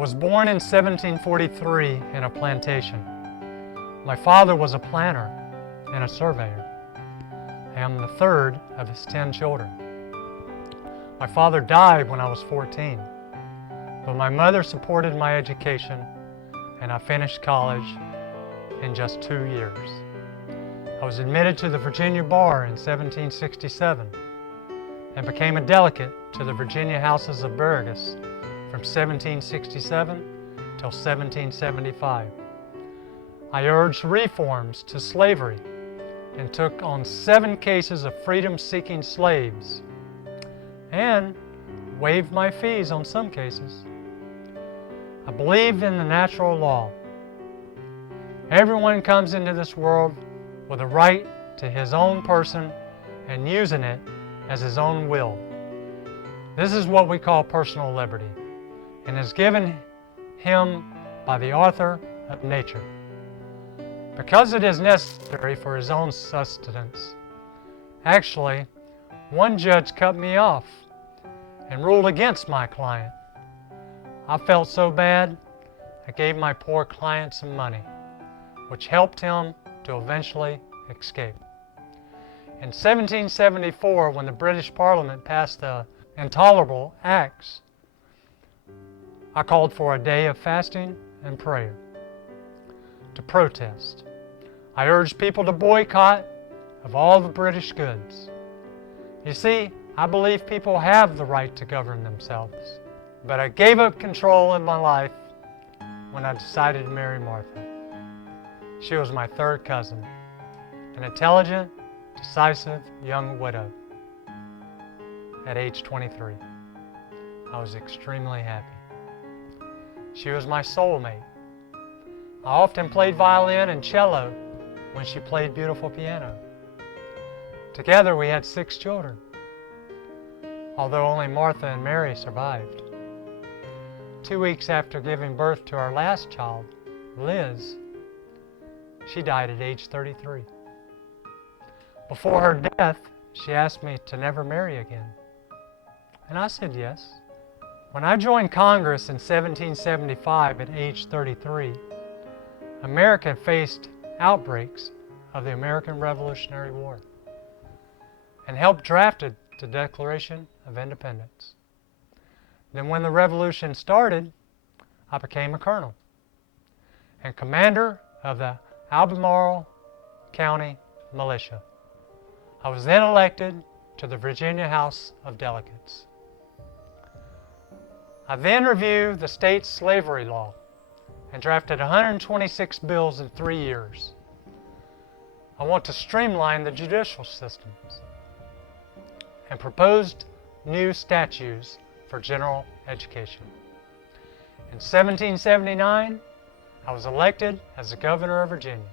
was born in 1743 in a plantation. My father was a planter and a surveyor. I am the third of his 10 children. My father died when I was 14, but my mother supported my education and I finished college in just 2 years. I was admitted to the Virginia bar in 1767 and became a delegate to the Virginia Houses of Burgess from 1767 till 1775. I urged reforms to slavery and took on 7 cases of freedom-seeking slaves and waived my fees on some cases. I believed in the natural law. Everyone comes into this world with a right to his own person and using it as his own will. This is what we call personal liberty and is given him by the author of nature. Because it is necessary for his own sustenance. Actually, one judge cut me off and ruled against my client. I felt so bad, I gave my poor client some money, which helped him to eventually escape. In 1774, when the British Parliament passed the Intolerable Acts, I called for a day of fasting and prayer to protest. I urged people to boycott of all the British goods. You see, I believe people have the right to govern themselves, but I gave up control in my life when I decided to marry Martha. She was my third cousin, an intelligent, decisive young widow at age 23. I was extremely happy. She was my soulmate. I often played violin and cello when she played beautiful piano. Together we had 6 children, although only Martha and Mary survived. 2 weeks after giving birth to our last child, Liz, she died at age 33. Before her death, she asked me to never marry again. And I said yes. When I joined Congress in 1775 at age 33, America faced outbreaks of the American Revolutionary War and helped drafted the Declaration of Independence. Then when the revolution started, I became a colonel and commander of the Albemarle County Militia. I was then elected to the Virginia House of Delegates. I then reviewed the state's slavery law and drafted 126 bills in 3 years. I want to streamline the judicial systems and proposed new statutes for general education. In 1779, I was elected as the governor of Virginia.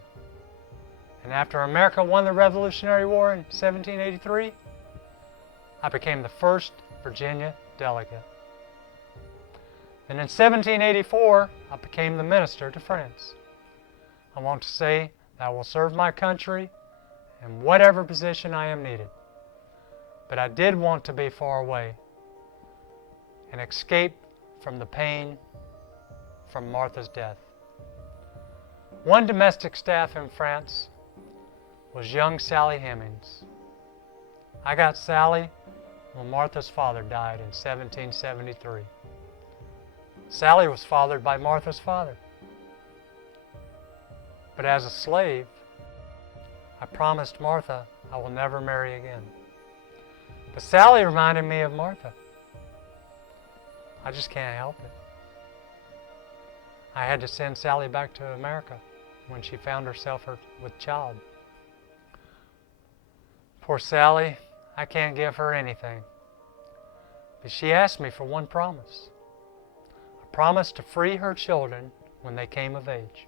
And after America won the Revolutionary War in 1783, I became the first Virginia delegate. And in 1784, I became the minister to France. I want to say that I will serve my country in whatever position I am needed. But I did want to be far away and escape from the pain from Martha's death. One domestic staff in France was young Sally Hemings. I got Sally when Martha's father died in 1773. Sally was fathered by Martha's father. But as a slave, I promised Martha I will never marry again. But Sally reminded me of Martha. I just can't help it. I had to send Sally back to America when she found herself with child. Poor Sally, I can't give her anything. But she asked me for one promise. A promise to free her children when they came of age.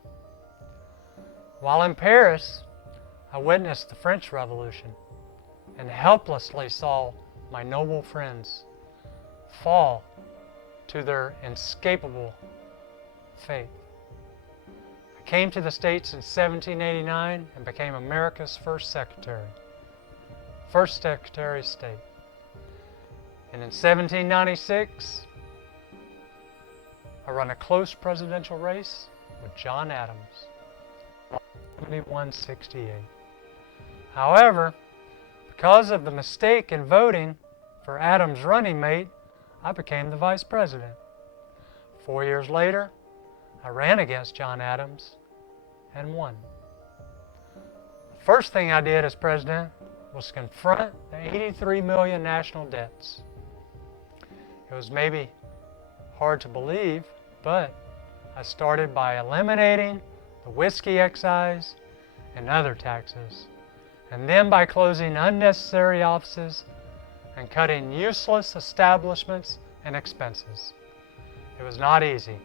While in Paris, I witnessed the French Revolution and helplessly saw my noble friends fall to their inescapable fate. I came to the States in 1789 and became America's first Secretary of State. And in 1796, I run a close presidential race with John Adams, 7168. However, because of the mistake in voting for Adams' running mate, I became the vice president. 4 years later, I ran against John Adams and won. The first thing I did as president was confront the 83 million national debts. It was maybe hard to believe, but I started by eliminating the whiskey excise and other taxes, and then by closing unnecessary offices and cutting useless establishments and expenses. It was not easy,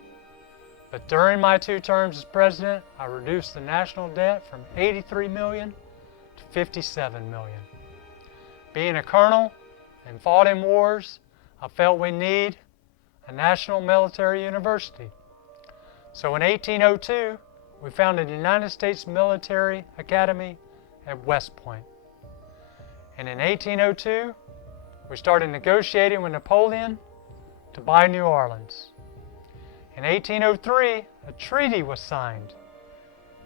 but during my 2 terms as president, I reduced the national debt from 83 million to 57 million. Being a colonel and fought in wars, I felt we need a national military university. So in 1802, we founded the United States Military Academy at West Point. And in 1802, we started negotiating with Napoleon to buy New Orleans. In 1803, a treaty was signed,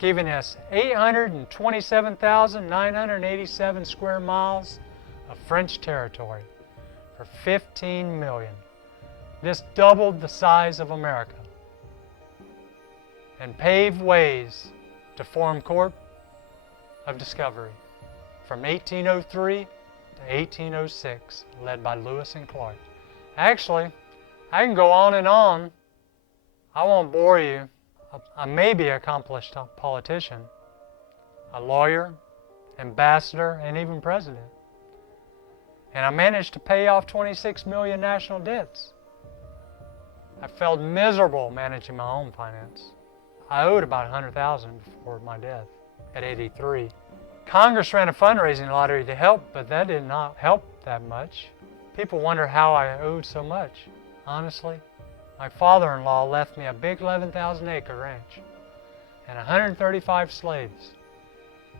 giving us 827,987 square miles of French territory for 15 million. This doubled the size of America and paved ways to form Corps of Discovery from 1803 to 1806, led by Lewis and Clark. Actually, I can go on and on. I won't bore you. I may be an accomplished politician, a lawyer, ambassador, and even president. And I managed to pay off 26 million national debts. I felt miserable managing my own finance. I owed about 100,000 before my death at 83. Congress ran a fundraising lottery to help, but that did not help that much. People wonder how I owed so much. Honestly, my father-in-law left me a big 11,000-acre ranch and 135 slaves,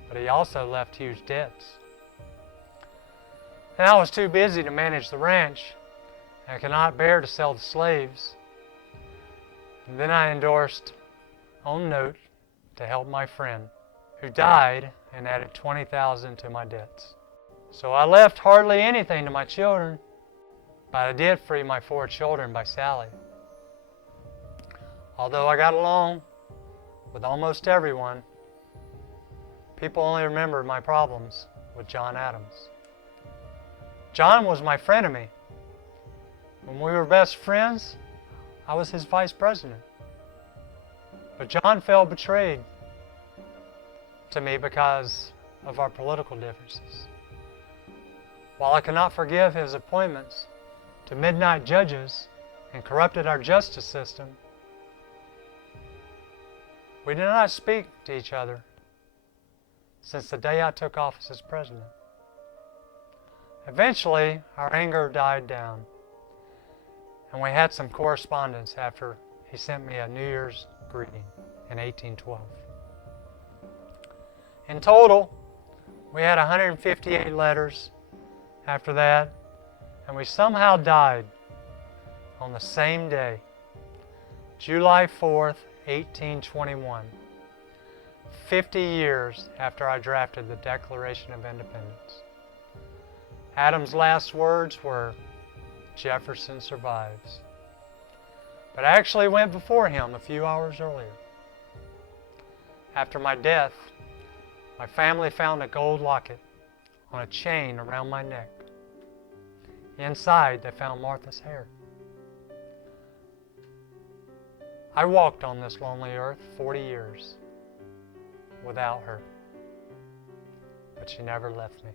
but he also left huge debts. And I was too busy to manage the ranch, and I could not bear to sell the slaves. And then I endorsed on note to help my friend, who died and added 20,000 to my debts. So I left hardly anything to my children, but I did free my 4 children by Sally. Although I got along with almost everyone, people only remember my problems with John Adams. John was my frenemy. When we were best friends, I was his vice president. But John felt betrayed to me because of our political differences. While I cannot forgive his appointments to midnight judges and corrupted our justice system, we did not speak to each other since the day I took office as president. Eventually, our anger died down, and we had some correspondence after he sent me a New Year's greeting in 1812. In total, we had 158 letters after that, and we somehow died on the same day, July 4th, 1821, 50 years after I drafted the Declaration of Independence. Adams' last words were, "Jefferson survives." But I actually went before him a few hours earlier. After my death, my family found a gold locket on a chain around my neck. Inside, they found Martha's hair. I walked on this lonely earth 40 years without her, but she never left me.